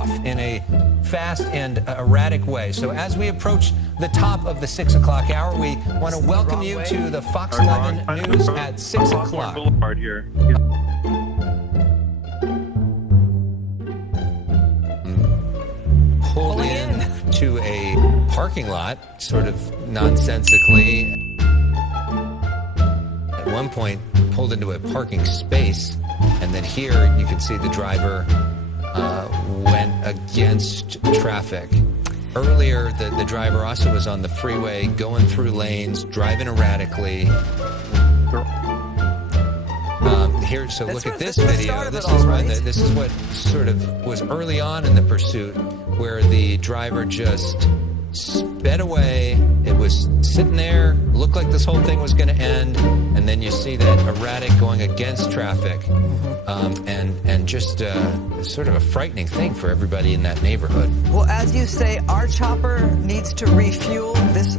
off in a fast and erratic way. So as we approach the top of the 6 o'clock hour, we want to welcome you to the Fox 11 News at 6 o'clock. Here. Pulled in to a parking lot, sort of nonsensically. At one point, pulled into a parking space, and then here you can see the driver went against traffic. Earlier, the driver also was on the freeway, going through lanes, driving erratically. Here, so look at this video. This is what sort of was early on in the pursuit, where the driver just sped away. It was sitting there, looked like this whole thing was going to end, and then you see that erratic going against traffic, and just sort of a frightening thing for everybody in that neighborhood. Well, as you say, our chopper needs to refuel this.